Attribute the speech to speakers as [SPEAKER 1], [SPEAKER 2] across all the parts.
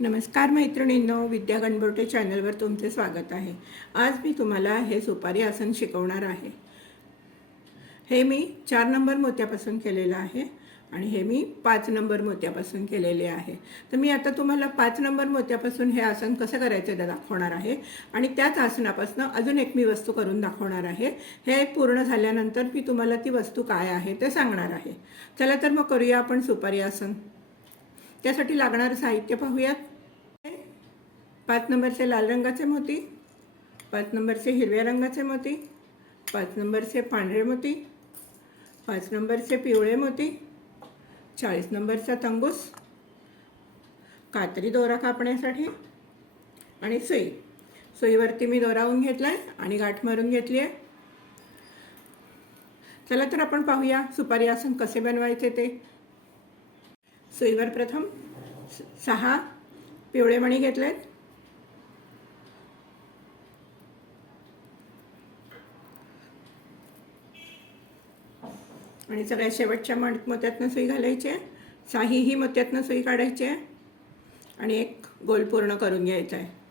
[SPEAKER 1] नमस्कार मैत्रिणींनो विद्या गणबोटे चॅनलवर तुमचे स्वागत आहे. आज मी तुम्हाला हे सुपारी आसन शिकवणार आहे. हे मी चार नंबर मोत्यापासून केलेलं आहे आणि हे मी पाच नंबर मोत्यापासून केलेले आहे. तर मी आता तुम्हाला पाच नंबर मोत्यापासून हे आसन कसं करायचं ते दाखवणार आहे आणि त्याच आसनापासून अजून एक मी वस्तू करून दाखवणार आहे. हे पूर्ण झाल्यानंतर मी तुम्हाला ती वस्तू काय आहे ते सांगणार आहे. चला तर मग करूया आपण सुपारी आसन. त्यासाठी लागणारं साहित्य पाहूयात. पाच नंबरचे लाल रंगाचे मोती पाच नंबरचे हिरव्या रंगाचे मोती पाच नंबरचे पांढरे मोती पाच नंबरचे पिवळे मोती चाळीस नंबरचा तंगूस कात्री दोरा कापण्यासाठी आणि सुई. सुईवरती मी दोरावून घेतला आहे आणि गाठ मारून घेतली आहे. चला तर आपण पाहूया सुपारी आसन कसे बनवायचे ते. सुईवर प्रथम सहा पिवळे मणी घेतलेत. आणि सगळ्या शेवटच्या मण मोत्यातनं सुई घालायची आहे. साही ही मोत्यातनं सुई काढायची आहे. आणि एक गोल पूर्ण करून घ्यायचा आहे.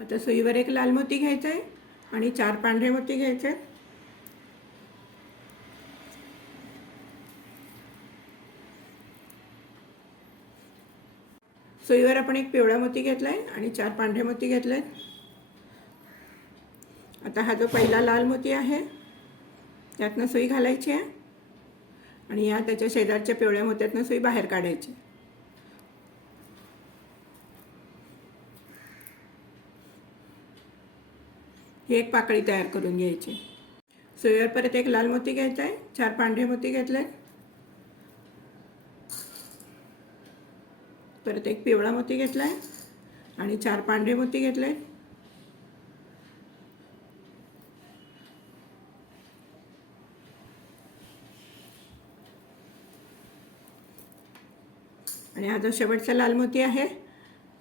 [SPEAKER 1] आता सुईवर एक लाल मोती घ्यायचा आहे आणि चार पांढरे मोती घ्यायचे आहेत सुईवर आपण एक पिवळा मोती घेतला आहे आणि चार पांढरे मोती घेतले आहेत आता हा जो पहिला लाल मोती आहे त्यातनं सुई घालायची आहे. आणि या त्याच्या शेजारच्या पिवळ्या मोत्यातनं सुई बाहेर काढायची. ही एक पाकळी तयार करून घ्यायची. सुईवर परत एक लाल मोती घ्यायचा आहे. चार पांढरे मोती घेतले. परत एक पिवळा मोती घेतला आहे. आणि चार पांढरे मोती घेतले. आणि हा जो शेवटचा लाल मोती आहे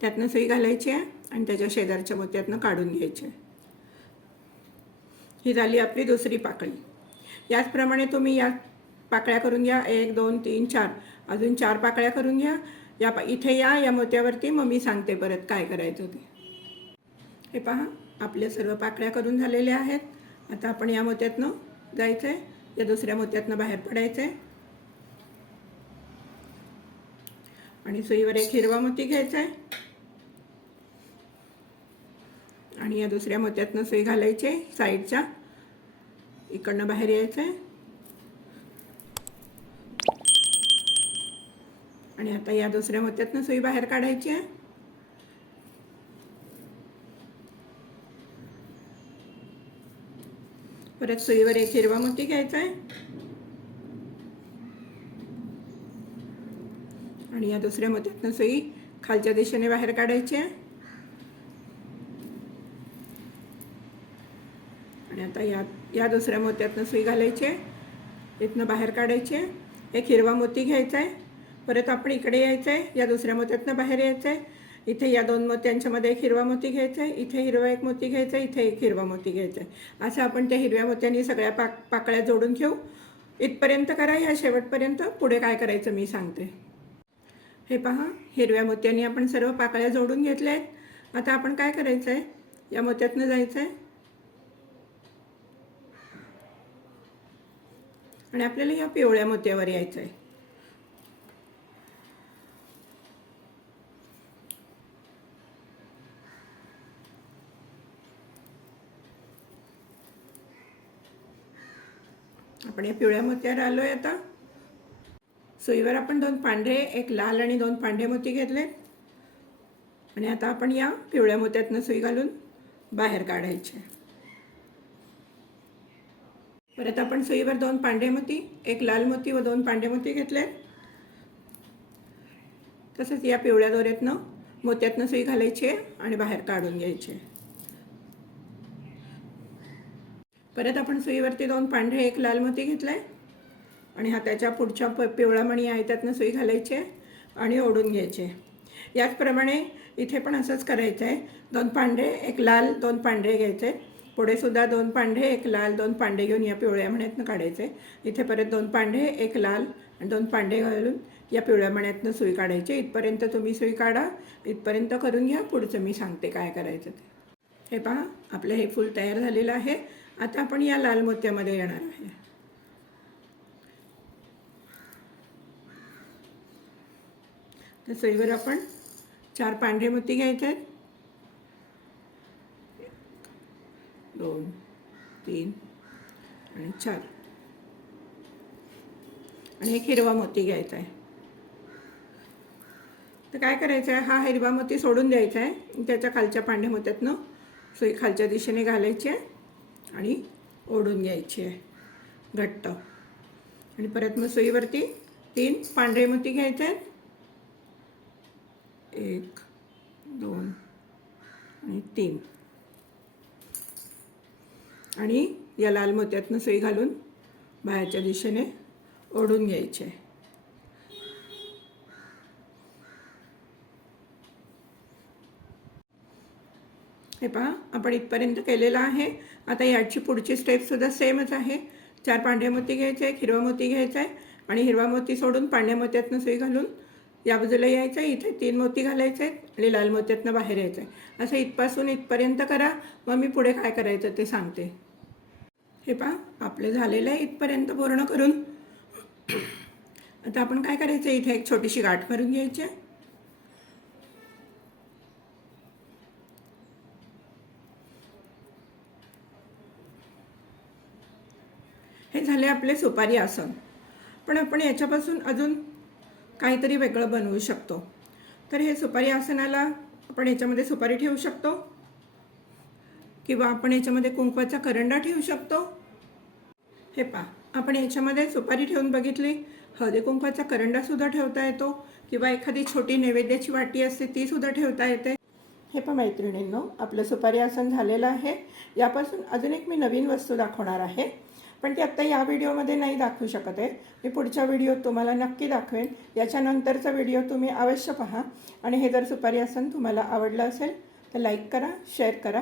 [SPEAKER 1] त्यातनं सुई घालायची आहे आणि त्याच्या शेजारच्या मोत्यातनं काढून घ्यायची. आहे ही झाली आपली दुसरी पाकळी. याचप्रमाणे तुम्ही या पाकळ्या करून घ्या. एक दोन तीन चार. अजून चार पाकळ्या करून घ्या. या पा इथे या या मोत्यावरती. मग मी सांगते परत काय करायचं ते. हे पहा आपल्या सर्व पाकळ्या करून झालेल्या आहेत. आता आपण या मोत्यातनं जायचं आहे या दुसऱ्या मोत्यातनं बाहेर पडायचं आहे आणि सुईवर एक हिरवा मोती घ्यायचा आहे आणि या दुसऱ्या मोत्यातनं सुई घालायची साईडच्या. इकडनं बाहेर यायचं आहे आणि आता या दुसऱ्या मोत्यातनं सुई बाहेर काढायची आहे. परत सुईवर एक हिरवा मोती घ्यायचा आहे आणि या दुसऱ्या मोत्यातनं सुई खालच्या दिशेने बाहेर काढायची आहे. आणि आता या या दुसऱ्या मोत्यातनं सुई घालायची आहे. इथनं बाहेर काढायची आहे. एक हिरवा मोती घ्यायचा आहे. परत आपण इकडे यायचं आहे. या दुसऱ्या मोत्यातनं बाहेर यायचं आहे. इथे या दोन मोत्यांच्यामध्ये एक हिरवा मोती घ्यायचा आहे. इथे हिरवा एक मोती घ्यायचा आहे. इथे एक हिरवा मोती घ्यायचा आहे. असं आपण त्या हिरव्या मोत्यांनी सगळ्या पाक पाकळ्या जोडून घेऊ. इथपर्यंत करा. या शेवटपर्यंत. पुढे काय करायचं मी सांगते. हे पहा. हिरव्या मोत्यांनी आपण सर्व पाकळ्या जोडून घेतल्या आहेत. आता आपण काय करायचं आहे या मोत्यातनं जायचं आहे आणि आपल्याला या पिवळ्या मोत्यावर यायचं आहे आपण या पिवळ्या मोत्यावर आलो आहे आता. सुईवर आपण दोन पांढरे एक लाल आणि दोन पांढरे मोती घेतले. आणि आता आपण या पिवळ्या मोत्यातनं सुई घालून बाहेर काढायचे. परत आपण सुईवर दोन पांढरे मोती एक लाल मोती व दोन पांढरे मोती घेतले. तसंच या पिवळ्या दोऱ्यातनं मोत्यातनं सुई घालायची आहे आणि बाहेर काढून घ्यायची. आहे परत आपण सुईवरती दोन पांढरे एक लाल मोती घेतले. आणि हाताच्या पुढच्या प पिवळा मणी आहे त्यातनं सुई घालायची आहे आणि ओढून घ्यायचे. याचप्रमाणे इथे पण असंच करायचं आहे दोन पांढरे एक लाल दोन पांढरे घ्यायचे. पुढे सुद्धा दोन पांढरे एक लाल दोन पांडे घेऊन या पिवळ्या मण्यातनं काढायचे. इथे परत दोन पांढरे एक लाल आणि दोन पांडे घालून या पिवळ्या मण्यातनं सुई काढायची. इथपर्यंत तुम्ही सुई काढा इथपर्यंत करून घ्या पुढचं मी सांगते काय करायचं ते. हे पहा आपलं हे फूल तयार झालेलं आहे. आता आपण या लाल मोत्यामध्ये येणार आहे. तर सुईवर आपण चार पांढरे मोती घ्यायचे आहेत दोन तीन आणि चार आणि एक हिरवा मोती घ्यायचा आहे तर काय करायचं आहे हा हिरवा मोती सोडून द्यायचा आहे त्याच्या खालच्या पांढऱ्या मोत्यातनं सुई खालच्या दिशेने घालायची आहे आणि ओढून घ्यायची आहे घट्ट. आणि परत मग सुईवरती तीन पांढरे मोती घ्यायचे आहेत एक दोन आणि तीन. आणि या लाल मोत्यातनं सुई घालून बाहेरच्या दिशेने ओढून घ्यायचे. आहे हे पहा आपण इथपर्यंत केलेलं आहे. आता याची पुढची स्टेपसुद्धा सेमच आहे. चार पांढऱ्या मोती घ्यायचे आहेत हिरवा मोती घ्यायचा आहे आणि हिरवा मोती सोडून पांढऱ्या मोत्यातनं सुई घालून या बाजूला यायचं आहे. इथे तीन मोती घालायचे आहेत आणि लाल मोत्यातनं बाहेर यायचं आहे. असं इथपासून इथपर्यंत करा. मग मी पुढे काय करायचं ते सांगते. हे पहा आपलं झालेलं आहे इथपर्यंत पूर्ण करून. आता आपण काय करायचं इथे एक छोटीशी गाठ करून घ्यायची आहे. हे झाले आपले सुपारी आसन. पण आपण याच्यापासून अजून काहीतरी वेगळं बनवू शकतो. तर हे सुपारी आसनाला आपण याच्यामध्ये सुपारी ठेवू शकतो. किंवा आपण याच्यामध्ये कुंकवाचा करंडा ठेवू शकतो? हे पहा आपण याच्यामध्ये सुपारी ठेवून बघितली. हळदी कुंकवाचा करंडासुद्धा ठेवता येतो किंवा एखादी छोटी नैवेद्याची वाटी असते तीसुद्धा ठेवता येते. हे पण मैत्रिणींनो आपलं सुपारी आसन झालेलं आहे. यापासून अजून एक मी नवीन वस्तू दाखवणार आहे. पण ती आत्ता या व्हिडिओमध्ये नाही दाखवू शकत आहे. मी पुढच्या व्हिडिओत तुम्हाला नक्की दाखवेन. याच्यानंतरचा व्हिडिओ तुम्ही अवश्य पहा. आणि हे जर सुपारी आसन तुम्हाला आवडलं असेल तर लाईक करा शेअर करा.